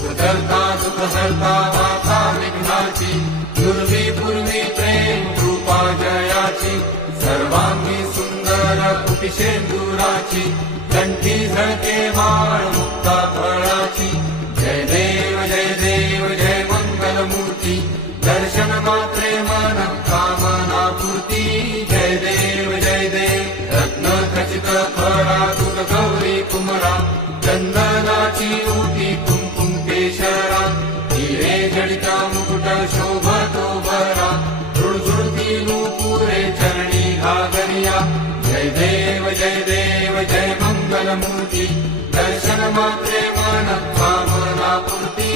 सुखकर्ता सुखहर्ता माता विघ्नाची, पूर्वी पूर्वी प्रेम कृपा जयाची, सर्वांगी सुंदर कुपिशेंदुराची, कंठी झळके माळ मुक्ता फळाची. जय देव जय मंगलमूर्ती, दर्शन मात्रे मन कामना पूर्ती. जय देव रत्न खचित फळा दूध गौरी कुमरा, चंदनाची ओटी कुंकुम केशरा, हिरे जडिता मुकुट शोभतो भरा, झुळझुळती नूपुरे चरणी घागरिया. जय देव जय मंगलमूर्ती, दर्शन मात्रे मन कामना पूर्ती.